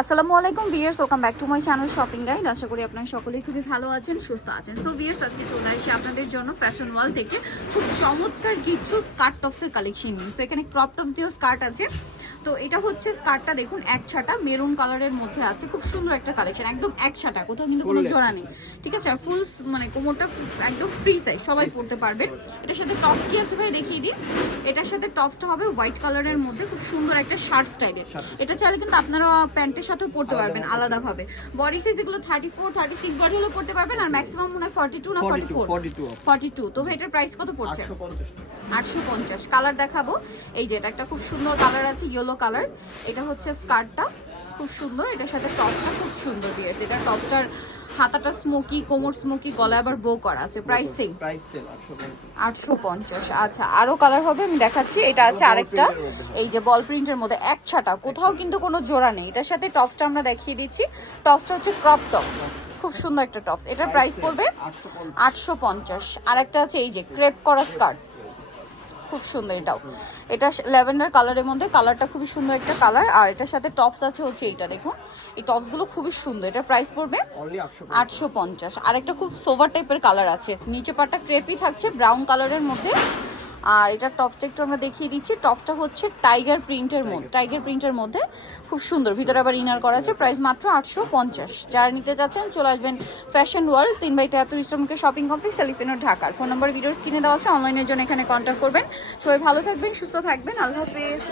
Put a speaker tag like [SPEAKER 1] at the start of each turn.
[SPEAKER 1] আসসালামু আলাইকুম viewers welcome back to my channel shopping guide. আশা করি আপনারা সকলেই খুবই ভালো আছেন, সুস্থ আছেন। সো ভিয়ার্স আজকে চলে আসি আপনাদের জন্য ফ্যাশন ওয়াল থেকে। খুব চমৎকার কিছু স্কার্ট টপসের কালেকশন নিয়ে। সো এখানে ক্রপ টপস দিয়েও স্কার্ট আছে। তো এটা হচ্ছে স্কার্টটা দেখুন এক ছাটা মেরুন কালারের মধ্যে আছে। খুব সুন্দর একটা কালেকশন একদম এক ছাটা কোথাও কিন্তু কোনো জোড়া নেই। ঠিক আছে? আর ফুল মানে কোমরটা একদম ফ্রি সাইজ সবাই পরতে পারবেন এটার সাথে টপস কি আছে ভাই? দেখিয়ে দিই। এটার সাথে টপসটা হবে হোয়াইট কালারের মধ্যে খুব সুন্দর একটা শার্ট স্টাইলের এটা চাইলে কিন্তু আপনারা প্যান্টের সাথেও পরতে পারবেন আলাদাভাবে। বডি সাইজ এগুলো thirty four thirty six body হলে পরতে পারবেন আর ম্যাক্সিমাম মনে হয় ফর্টি টু না ফর্টি ফোর ফর্টি টু তো ভাই এটার প্রাইস কত পড়ছে? আটশো পঞ্চাশ কালার দেখাবো। এই যে এটা একটা খুব সুন্দর কালার আছে ইয়েলো কালার। এটা হচ্ছে স্কার্টটা। খুব সুন্দর। এটার সাথে টপসটা খুব সুন্দর দিয়েছে। এটা টপসটার হাতাটা স্মোকি কোমর স্মোকি গলায় আবার বো করা আছে। প্রাইস সেম
[SPEAKER 2] প্রাইস সেল 850
[SPEAKER 1] আটশো পঞ্চাশ। আচ্ছা আরও কালার হবে আমি দেখাচ্ছি। এটা আছে আরেকটা। এই যে বল প্রিন্টের মধ্যে এক ছাটা। কোথাও কিন্তু কোনো জোড়া নেই। এটার সাথে টপসটা আমরা দেখিয়ে দিচ্ছি। টপসটা হচ্ছে ক্রপ টপ খুব সুন্দর একটা টপস। এটার প্রাইস পড়বে
[SPEAKER 2] 850
[SPEAKER 1] আটশো পঞ্চাশ। আর একটা আছে এই যে ক্রেপ করা স্কার্ট খুব সুন্দর এটাও। এটা ল্যাভেন্ডার কালারের মধ্যে কালারটা খুবই সুন্দর একটা কালার। আর এটার সাথে টপস আছে হচ্ছে এইটা দেখুন। এই টপসগুলো খুবই সুন্দর। এটার প্রাইস পড়বে
[SPEAKER 2] 850
[SPEAKER 1] আটশো পঞ্চাশ। আর একটা খুব সোভার টাইপের কালার আছে। নিচে পাটটা ক্রেপি থাকছে ব্রাউন কালারের মধ্যে। আর এটার টপসটা একটু আমরা দেখিয়ে দিচ্ছি। টপসটা হচ্ছে টাইগার প্রিন্টের মধ্যে। টাইগার প্রিন্টের মধ্যে খুব সুন্দর। ভিতরে আবার ইনার করা আছে। প্রাইস মাত্র আটশো পঞ্চাশ। যারা নিতে যাচ্ছেন চলে আসবেন ফ্যাশন ওয়ার্ল্ড তিন বাই তেহাত্তর ইস্টমকে শপিং কমপ্লেক্স এলিফেনো ঢাকার ফোন নম্বর ভিডিওর স্ক্রিনে দেওয়া আছে। অনলাইনের জন্য এখানে কন্ট্যাক্ট করবেন। সবাই ভালো থাকবেন সুস্থ থাকবেন। আল্লাহ হাফেজ।